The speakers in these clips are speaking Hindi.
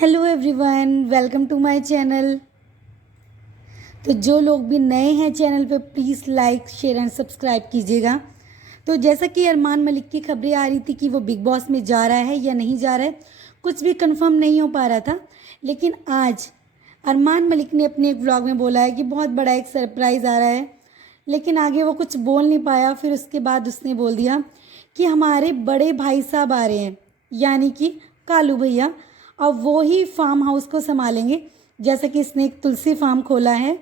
Hello everyone, welcome to my channel. तो जो लोग भी नए हैं चैनल पे please like share and subscribe कीजिएगा। तो जैसा कि अरमान मलिक की खबरें आ रही थी कि वो बिग बॉस में जा रहा है या नहीं जा रहा है, कुछ भी कंफर्म नहीं हो पा रहा था। लेकिन आज अरमान मलिक ने अपने एक व्लॉग में बोला है कि बहुत बड़ा एक सरप्राइज़ आ रहा है, लेकिन आगे वो कुछ बोल नहीं पाया। फिर उसके बाद उसने बोल दिया कि हमारे बड़े भाई साहब आ रहे हैं, यानी कि कालू भैया। अब वो ही फार्म हाउस को संभालेंगे। जैसे कि इसने एक तुलसी फार्म खोला है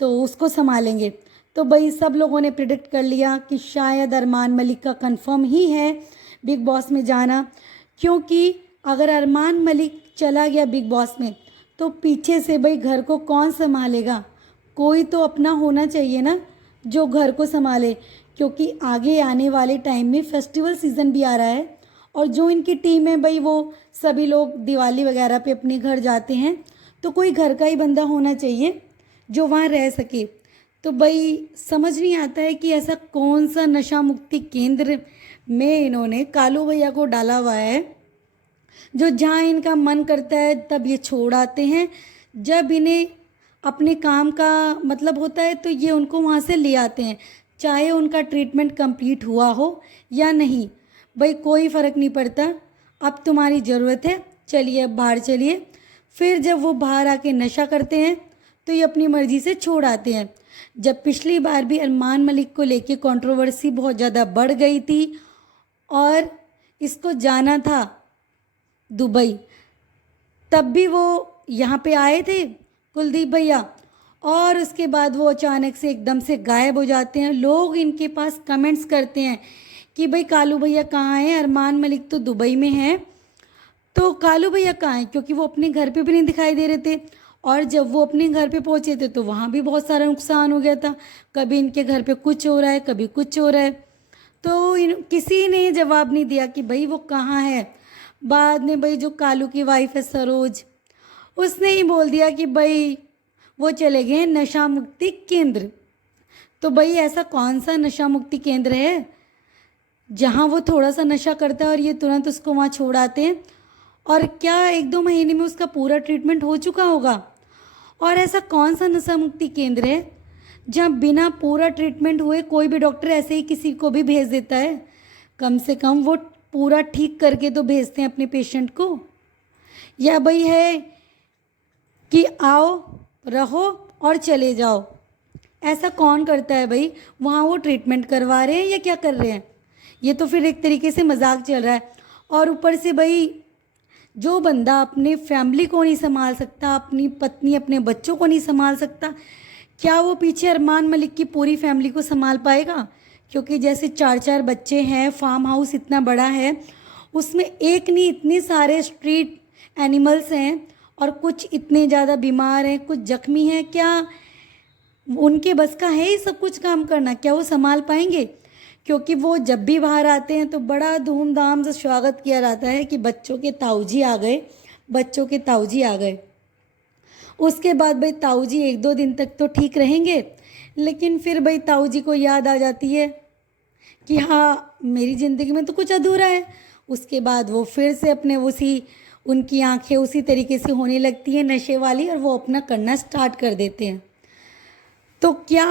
तो उसको संभालेंगे। तो भाई सब लोगों ने प्रिडिक्ट कर लिया कि शायद अरमान मलिक का कंफर्म ही है बिग बॉस में जाना, क्योंकि अगर अरमान मलिक चला गया बिग बॉस में तो पीछे से भाई घर को कौन संभालेगा। कोई तो अपना होना चाहिए ना जो घर को संभाले, क्योंकि आगे आने वाले टाइम में फेस्टिवल सीज़न भी आ रहा है और जो इनकी टीम है भाई वो सभी लोग दिवाली वगैरह पे अपने घर जाते हैं, तो कोई घर का ही बंदा होना चाहिए जो वहाँ रह सके। तो भाई समझ नहीं आता है कि ऐसा कौन सा नशा मुक्ति केंद्र में इन्होंने कालू भैया को डाला हुआ है, जो जहाँ इनका मन करता है तब ये छोड़ आते हैं। जब इन्हें अपने काम का मतलब होता है तो ये उनको वहाँ से ले आते हैं, चाहे उनका ट्रीटमेंट कंप्लीट हुआ हो या नहीं। भाई कोई फ़र्क नहीं पड़ता, अब तुम्हारी ज़रूरत है, चलिए अब बाहर चलिए। फिर जब वो बाहर आके नशा करते हैं तो ये अपनी मर्ज़ी से छोड़ आते हैं। जब पिछली बार भी अरमान मलिक को लेके कंट्रोवर्सी बहुत ज़्यादा बढ़ गई थी और इसको जाना था दुबई, तब भी वो यहाँ पे आए थे कुलदीप भैया, और उसके बाद वो अचानक से एकदम से गायब हो जाते हैं। लोग इनके पास कमेंट्स करते हैं कि भाई कालू भैया कहाँ हैं, अरमान मलिक तो दुबई में हैं, तो कालू भैया कहाँ हैं, क्योंकि वो अपने घर पे भी नहीं दिखाई दे रहे थे। और जब वो अपने घर पे पहुँचे थे तो वहाँ भी बहुत सारा नुकसान हो गया था। कभी इनके घर पे कुछ हो रहा है, कभी कुछ हो रहा है, तो किसी ने जवाब नहीं दिया कि भाई वो कहाँ है। बाद में भाई जो कालू की वाइफ है सरोज, उसने ही बोल दिया कि भाई वो चले गए नशा मुक्ति केंद्र। तो भाई ऐसा कौन सा नशा मुक्ति केंद्र है जहाँ वो थोड़ा सा नशा करता है और ये तुरंत उसको वहाँ छोड़ आते हैं? और क्या 1-2 महीने में उसका पूरा ट्रीटमेंट हो चुका होगा? और ऐसा कौन सा नशा मुक्ति केंद्र है जहाँ बिना पूरा ट्रीटमेंट हुए कोई भी डॉक्टर ऐसे ही किसी को भी भेज देता है? कम से कम वो पूरा ठीक करके तो भेजते हैं अपने पेशेंट को। या भाई है कि आओ रहो और चले जाओ, ऐसा कौन करता है भाई? वहाँ वो ट्रीटमेंट करवा रहे हैं या क्या कर रहे हैं? ये तो फिर एक तरीके से मजाक चल रहा है। और ऊपर से भाई जो बंदा अपने फैमिली को नहीं संभाल सकता, अपनी पत्नी अपने बच्चों को नहीं संभाल सकता, क्या वो पीछे अरमान मलिक की पूरी फैमिली को संभाल पाएगा? क्योंकि जैसे 4-4 बच्चे हैं, फार्म हाउस इतना बड़ा है, उसमें एक नहीं इतने सारे स्ट्रीट एनिमल्स हैं और कुछ इतने ज़्यादा बीमार हैं, कुछ जख्मी हैं। क्या उनके बस का है ये सब कुछ काम करना? क्या वो संभाल पाएंगे? क्योंकि वो जब भी बाहर आते हैं तो बड़ा धूमधाम से स्वागत किया जाता है कि बच्चों के ताऊजी आ गए, बच्चों के ताऊजी आ गए। उसके बाद भाई ताऊजी 1-2 दिन तक तो ठीक रहेंगे, लेकिन फिर भाई ताऊजी को याद आ जाती है कि हाँ मेरी ज़िंदगी में तो कुछ अधूरा है। उसके बाद वो फिर से अपने उसी उनकी आंखें उसी तरीके से होने लगती हैं नशे वाली, और वो अपना करना स्टार्ट कर देते हैं। तो क्या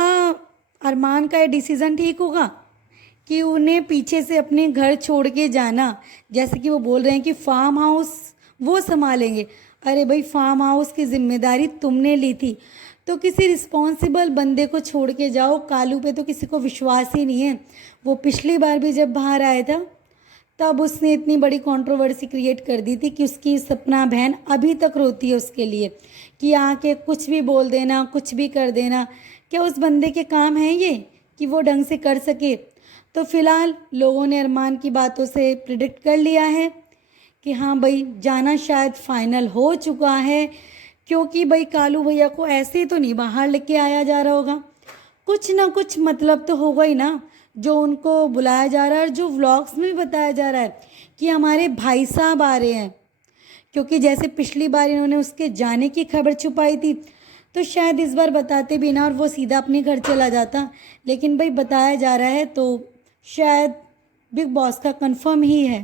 अरमान का ये डिसीज़न ठीक होगा कि उन्हें पीछे से अपने घर छोड़ के जाना? जैसे कि वो बोल रहे हैं कि फार्म हाउस वो संभालेंगे। अरे भाई फार्म हाउस की जिम्मेदारी तुमने ली थी तो किसी रिस्पॉन्सिबल बंदे को छोड़ के जाओ। कालू पे तो किसी को विश्वास ही नहीं है। वो पिछली बार भी जब बाहर आया था तब उसने इतनी बड़ी कंट्रोवर्सी क्रिएट कर दी थी कि उसकी सपना बहन अभी तक रोती है उसके लिए कि आके कुछ भी बोल देना, कुछ भी कर देना। क्या उस बंदे के काम है ये कि वो ढंग से कर सके? तो फिलहाल लोगों ने अरमान की बातों से प्रिडिक्ट कर लिया है कि हाँ भाई जाना शायद फाइनल हो चुका है, क्योंकि भाई कालू भैया को ऐसे तो नहीं बाहर लेके आया जा रहा होगा, कुछ ना कुछ मतलब तो होगा ही ना जो उनको बुलाया जा रहा है। और जो व्लॉग्स में भी बताया जा रहा है कि हमारे भाई साहब आ रहे हैं, क्योंकि जैसे पिछली बार इन्होंने उसके जाने की खबर छुपाई थी तो शायद इस बार बताते भी ना और वो सीधा अपने घर चला जाता। लेकिन भाई बताया जा रहा है तो शायद बिग बॉस का कंफर्म ही है।